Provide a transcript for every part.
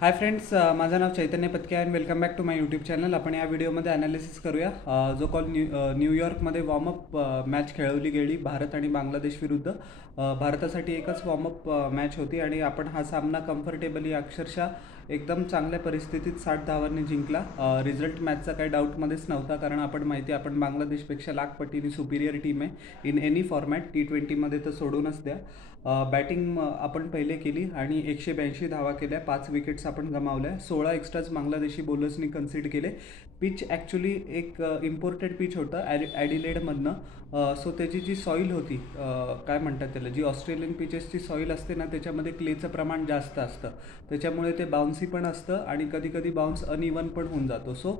Hi friends, माझं नाव चैतन्य पत्के आहे आणि welcome back to my YouTube channel. आपण या व्हिडिओमध्ये ॲनालिसिस करूया जो कॉल न्यूयॉर्कमध्ये वॉर्मअप मॅच खेळवली गेली भारत आणि बांगलादेश विरुद्ध. भारतासाठी एकच वॉर्मअप मॅच होती आणि आपण हा सामना कम्फर्टेबली अक्षरशः एकदम चांगल्या परिस्थितीत 60 धावांनी जिंकला. रिझल्ट मॅचचा काही डाऊटमध्येच नव्हता, कारण आपण बांगलादेशपेक्षा लाख पटीने सुपिरियर टीम आहे इन एनी फॉर्मॅट. T20मध्ये तर सोडूनच द्या. बॅटिंग आपण पहिले केली आणि 182 धावा केल्या, 5 विकेट्स आपण गमावल्या, 16 एक्स्ट्राच बांगलादेशी बॉलर्सनी कन्सिड केले. पिच ॲक्च्युली एक इम्पोर्टेड पिच होतं ॲडिलेडमधनं. सो त्याची जी सॉईल होती, काय म्हणतात त्याला, जी ऑस्ट्रेलियन पिचेसची सॉईल असते ना, त्याच्यामध्ये क्लेचं प्रमाण जास्त असतं, त्याच्यामुळे ते बाउन्सी पण असतं आणि कधी कधी बाउन्स अनइवन पण होऊन जातो. सो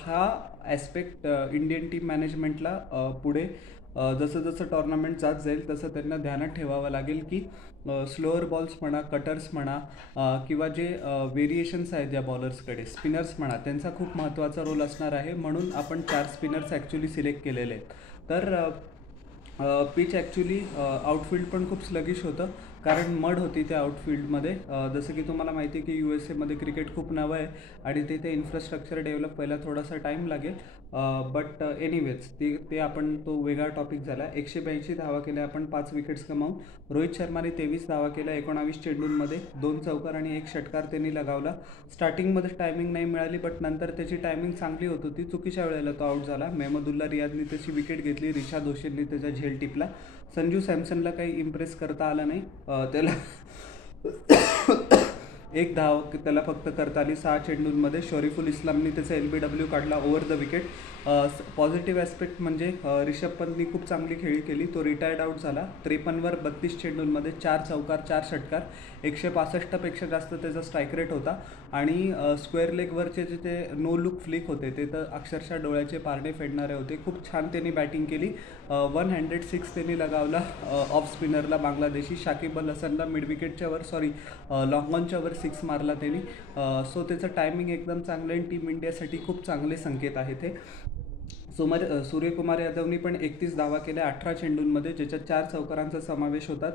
हा ॲस्पेक्ट इंडियन टीम मॅनेजमेंटला पुढे जसं जसं टॉर्नामेंट जात जाईल तसं त्यांना ध्यानात ठेवावं लागेल की स्लोअर बॉल्स म्हणा, कटर्स म्हणा, किंवा जे व्हेरिएशन्स आहेत ज्या बॉलर्सकडे, स्पिनर्स म्हणा, त्यांचा खूप महत्त्वाचा रोल असणार आहे. म्हणून आपण 4 स्पिनर्स ॲक्च्युली सिलेक्ट केलेले आहेत. तर पिच ॲक्च्युली आउटफील्ड पण खूप स्लगिश होतं, कारण मड होती त्या आउटफील्डमध्ये. जसं की तुम्हाला माहिती आहे की USA मध्ये क्रिकेट खूप नवं आहे आणि तिथे इन्फ्रास्ट्रक्चर डेव्हलप व्हायला थोडासा टाईम लागेल. बट एनिवेज ते आपण तो वेगळा टॉपिक झाला. 182 धावा केल्या आपण, 5 विकेट्स गमावून. रोहित शर्माने 23 धावा केल्या 19 चेंडूंमध्ये, 2 चौकार आणि 1 षटकार त्यांनी लगावला. स्टार्टिंगमध्ये टायमिंग नाही मिळाली, बट नंतर त्याची टायमिंग चांगली होत होती. चुकीच्या वेळेला तो आऊट झाला. मेहमदुल्ला रियादने त्याची विकेट घेतली, रिशाद होशेनने त्याचा झेल टिपला. संजू सॅमसनला काही इम्प्रेस करता आलं नाही. त्याला एक धाव त्याला फक्त करता आली 6 चेंडूंमध्ये. शरीफुल इस्लामने त्याचा LBW काढला over the wicket. Positive aspect म्हणजे रिषभ पंतनी खूप चांगली खेळी केली, तो रिटायर्ड आऊट झाला. 53वर 32 चेंडूंमध्ये 4 चौकार, 4 षटकार, 165पेक्षा जास्त त्याचा स्ट्राईक रेट होता. आणि स्क्वेअर लेगवरचे जे ते नो लुक फ्लिक होते ते तर अक्षरशः डोळ्याचे पारणे फेडणारे होते. खूप छान त्यांनी बॅटिंग केली. 106 त्यांनी लगावला ऑफ स्पिनरला बांगलादेशी. शाकिब अल हसनला मिड विकेटच्या वर, लॉंग ऑनच्या वर 6 मारला त्यांनी. सो त्याचं टायमिंग एकदम चांगलं आहे. टीम इंडियासाठी खूप चांगले संकेत आहेत हे. सूर्यकुमार यादवनी पण 31 धावा केल्या 18 चेंडूंमध्ये, ज्याच्यात 4 चौकारांचा समावेश होता.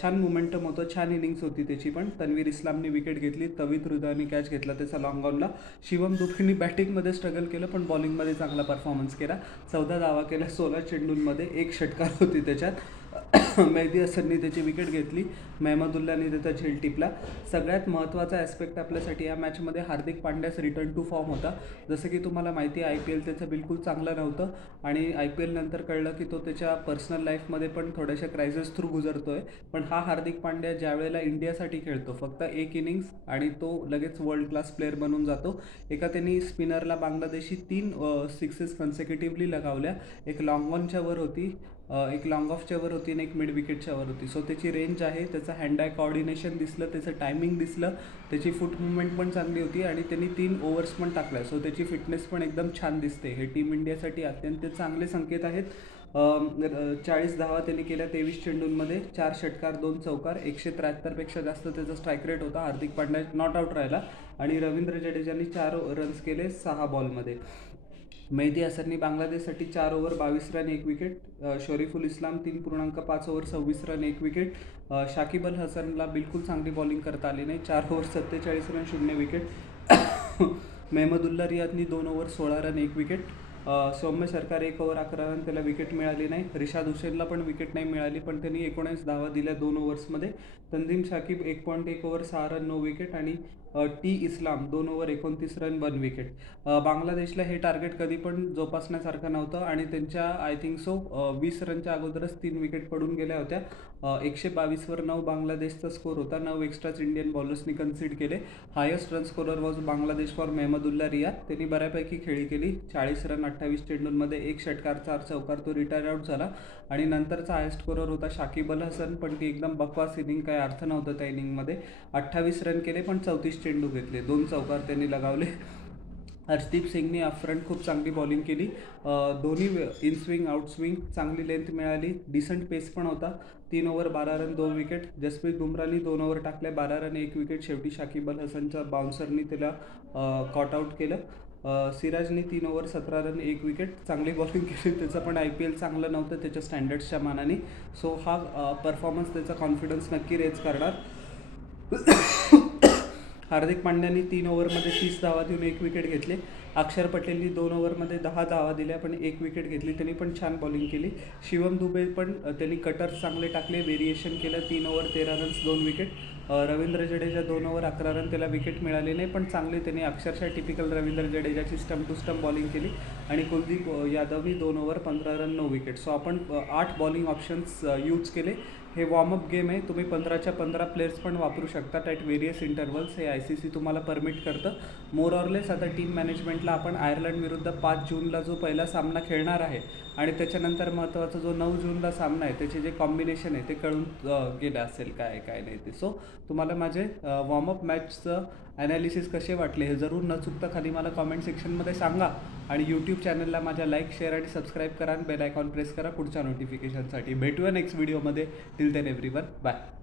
छान मोमेंटम होतं, छान इनिंग्स होती त्याची पण. तन्वीर इस्लामने विकेट घेतली, तवीत हृदयाने कॅच घेतला त्याचा लॉंग ऑनला. शिवम दुबेने बॅटिंगमध्ये स्ट्रगल केलं पण बॉलिंगमध्ये चांगला परफॉर्मन्स केला. 14 धावा केल्या 16 चेंडूंमध्ये, 1 षटकार होती त्याच्यात. मेहदी हसननी त्याची विकेट घेतली, मेहमदुल्लाने त्याचा झेल टिपला. सगळ्यात महत्त्वाचा ॲस्पेक्ट आपल्यासाठी या मॅचमध्ये हार्दिक पांड्यास रिटर्न टू फॉर्म होता. जसं की तुम्हाला माहिती आहे IPL त्याचं बिलकुल चांगलं नव्हतं आणि IPL नंतर कळलं की तो त्याच्या पर्सनल लाईफमध्ये पण थोड्याशा क्रायसिस थ्रू गुजरतो आहे. पण हा हार्दिक पांड्या ज्या वेळेला इंडियासाठी खेळतो, फक्त 1 इनिंग्स आणि तो लगेच वर्ल्ड क्लास प्लेअर बनून जातो. त्यांनी स्पिनरला बांगलादेशी 3 सिक्सेस कन्सेक्युटिव्हली लगावल्या. एक लॉंग ऑनच्या वर होती, एक लॉंग ऑफच्या वर होती आणि एक मिड विकेटच्या वर होती. सो त्याची रेंज आहे, त्याचं हँड आय कॉर्डिनेशन दिसलं, त्याचं टायमिंग दिसलं, त्याची फुट मुवमेंट पण चांगली होती आणि त्यांनी 3 ओव्हर्स पण टाकल्या. सो त्याची फिटनेस पण एकदम छान दिसते. हे टीम इंडियासाठी अत्यंत चांगले संकेत आहेत. 40 धावा त्यांनी केल्या 23 चेंडूंमध्ये, 4 षटकार, 2 चौकार, 173पेक्षा जास्त त्याचा स्ट्राईक रेट होता. हार्दिक पांड्या नॉट आऊट राहिला आणि रवींद्र जडेजाने 4 रन्स केले 6 बॉलमध्ये. मेहदी हसननी बांगलादेशसाठी 4 over 22 run 1 wicket. Shoriful Islam 3.5 over 26 run 1 wicket. Shakib Al हसनला बिलकुल चांगली बॉलिंग करता आली नाही, 4 ओव्हर 47 रन 0 विकेट. मेहमदुल्ला रियादनी 2 over 16 run 1 wicket. Soumya Sarkar 1 over 11 run, त्याला विकेट मिळाली नाही. रिशाद हुसेनला पण विकेट नाही मिळाली, पण त्यांनी 19 धावा दिल्या 2 ओव्हर्समध्ये. तंजीम शाकिब 1.1 ओव्हर 6 रन 9 विकेट आणि टी इस्लाम 2 ओव्हर 29 रन 1 विकेट. बांगलादेशला हे टार्गेट कधी पण जोपासण्यासारखं नव्हतं आणि त्यांच्या आय थिंक सो 20 रनच्या अगोदरच 3 विकेट पडून गेल्या होत्या. 122वर 9 बांगलादेशचा स्कोर होता. 9 एक्स्ट्राच इंडियन बॉलर्सनी कन्सिड केले. Highest run scorer was Bangladesh for Mahmudullah Riyad. त्यांनी बऱ्यापैकी खेळी केली, 40 रन 28 चेंडूंमध्ये, 1 षटकार, 4 चौकार, तो रिटायर आऊट झाला. आणि नंतरचा हायेस्ट स्कोरर होता शाकिब अल हसन, पण ती एकदम बकवास इनिंग, काही अर्थ नव्हतं त्या इनिंगमध्ये. 28 रन केले पण 34 चेंडू घेतले, 2 चौकार त्यांनी लगावले. हर्षदीप सिंगने अपफ्रंट खूप चांगली बॉलिंग केली. दोन्ही इन स्विंग आउट स्विंग चांगली लेंथ मिळाली, डिसंट पेस पण होता. 3 ओव्हर 12 रन 2 विकेट. जसप्रीत बुमराहनी 2 ओव्हर टाकल्या, 12 रन 1 विकेट. शेवटी शाकिब अल हसनच्या बाउन्सरनी त्याला कॉट आऊट केलं. सिराजने 3 ओव्हर 17 रन 1 विकेट. चांगली बॉलिंग केली, त्याचं पण IPL चांगलं नव्हतं त्याच्या स्टँडर्ड्सच्या मानाने. सो हा परफॉर्मन्स त्याचा कॉन्फिडन्स नक्की रेज करणार. हार्दिक पांड्यानी 3 ओव्हरमध्ये 30 धावा देऊन 1 विकेट घेतले. अक्षर पटेलनी 2 ओव्हरमध्ये 10 धावा दिल्या पण 1 विकेट घेतली. त्यांनी पण छान बॉलिंग केली. शिवम दुबे पण त्यांनी कटर्स चांगले टाकले, व्हेरिएशन केलं. 3 over 13 runs 2 wicket. Ravindra Jadeja 2 over 11 run, त्याला विकेट मिळाली नाही पण चांगले त्यांनी अक्षरशः टिपिकल रवींद्र जडेजाची स्टंप टू स्टंप बॉलिंग केली. आणि कुलदीप यादवनी 2 ओव्हर 15 रन 9 विकेट. सो आपण 8 बॉलिंग ऑप्शन्स यूज केले. हे वॉर्मअप गेम आहे, तुम्ही 15च्या 15 प्लेयर्स पण वापरू शकता ॲट व्हेरियस इंटरवल्स. हे ICC तुम्हाला परमिट करतं. मोर ऑरलेस आता टीम मॅनेजमेंटला आपण आयर्लंड विरुद्ध 5 जूनला जो पहिला सामना खेळणार आहे आणि त्याच्यानंतर महत्त्वाचा जो 9 जूनला सामना आहे त्याचे जे कॉम्बिनेशन आहे ते कळून गेलं असेल काय नाही ते. सो तुम्हाला माझे वॉर्मअप मॅचचं ॲनालिसिस कसे वाटले हे जरूर न चुकता खाली मला कॉमेंट सेक्शनमध्ये सांगा. आणि यूट्यूब चॅनलला माझ्या लाईक, शेअर आणि सबस्क्राईब करा आणि बेल आयकॉन प्रेस करा पुढच्या नोटिफिकेशनसाठी. भेटूया नेक्स्ट व्हिडिओमध्ये. Till then everyone, bye.